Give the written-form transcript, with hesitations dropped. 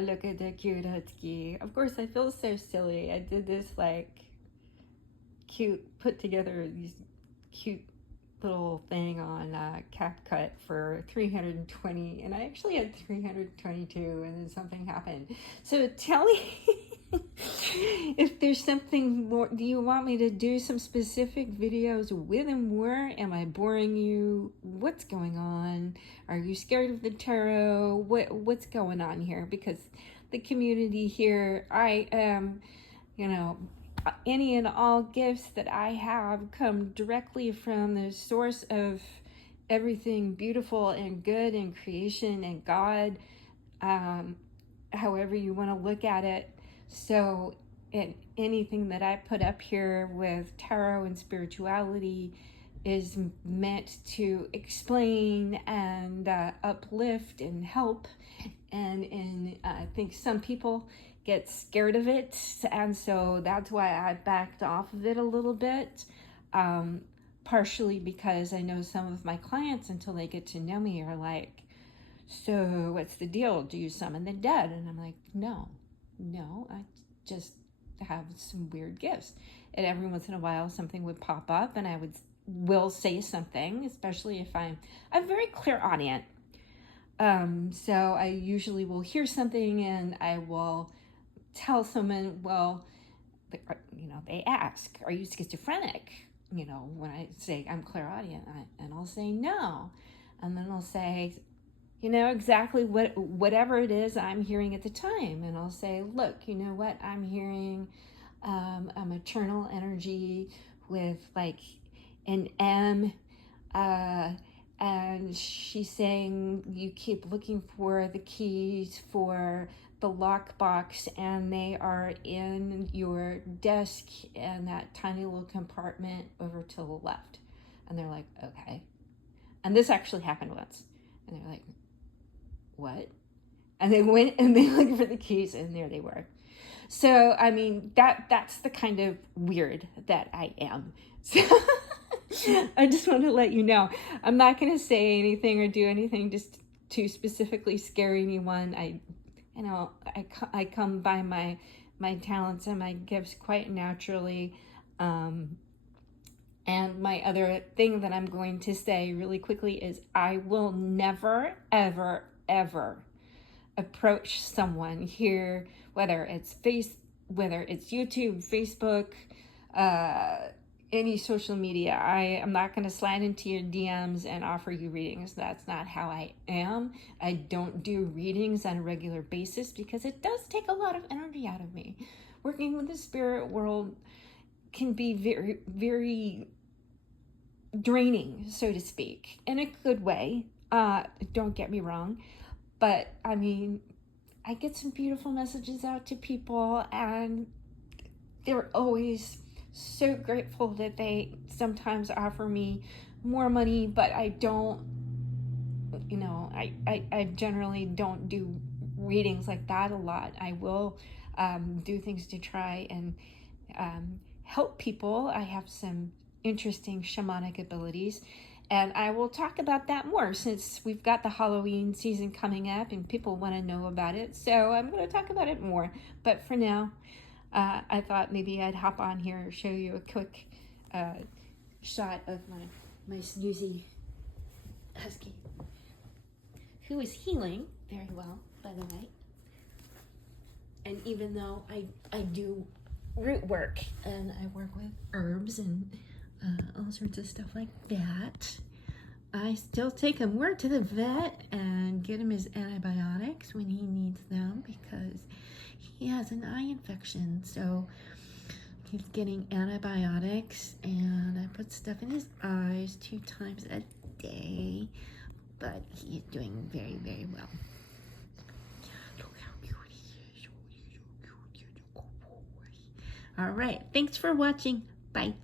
look at the cute husky. Of course, I feel so silly. I did this like cute, put together these cute little thing on CapCut for 320, and I actually had 322, and then something happened. So tell me if there's something more. Do you want me to do some specific videos with Amour? Am I boring you? What's going on? Are you scared of the tarot? What's going on here? Because the community here, I am, you know, any and all gifts that I have come directly from the source of everything beautiful and good and creation and God, however you want to look at it. So anything that I put up here with tarot and spirituality is meant to explain and uplift and help. And I think some people get scared of it, and so that's why I backed off of it a little bit, partially because I know some of my clients, until they get to know me, are like, so what's the deal? Do you summon the dead? And I'm like, no, I just have some weird gifts. And every once in a while something would pop up and I will say something, especially if I'm very clairaudient. So I usually will hear something and I will tell someone, well, they ask, are you schizophrenic? When I say I'm clairaudient, and I'll say no. And then I'll say, exactly whatever it is I'm hearing at the time. And I'll say, look, you know what? I'm hearing a maternal energy with like an M, and she's saying you keep looking for the keys for the lockbox, and they are in your desk in that tiny little compartment over to the left. And they're like, okay. And this actually happened once. And they're like, what? And they went and they looked for the keys, and there they were. So, I mean, that's the kind of weird that I am. So I just want to let you know, I'm not going to say anything or do anything just to specifically scare anyone. I come by my talents and my gifts quite naturally. And my other thing that I'm going to say really quickly is I will never, ever, ever approach someone here, whether it's YouTube, Facebook, any social media. I am not going to slide into your DMs and offer you readings. That's not how I am. I don't do readings on a regular basis because it does take a lot of energy out of me. Working with the spirit world can be very, very draining, so to speak, in a good way. Don't get me wrong. But I mean, I get some beautiful messages out to people, and they're always so grateful that they sometimes offer me more money, but I don't, I generally don't do readings like that a lot. I will do things to try and help people. I have some interesting shamanic abilities, and I will talk about that more since we've got the Halloween season coming up and people want to know about it. So I'm going to talk about it more. But for now, I thought maybe I'd hop on here and show you a quick shot of my snoozy husky, who is healing very well, by the way. And even though I do root work and I work with herbs and all sorts of stuff like that, I still take Amour to the vet and get him his antibiotics when he needs them because he has an eye infection. So he's getting antibiotics, and I put stuff in his eyes 2 times a day, but he's doing very, very well. Look how cute he is. All right, thanks for watching. Bye.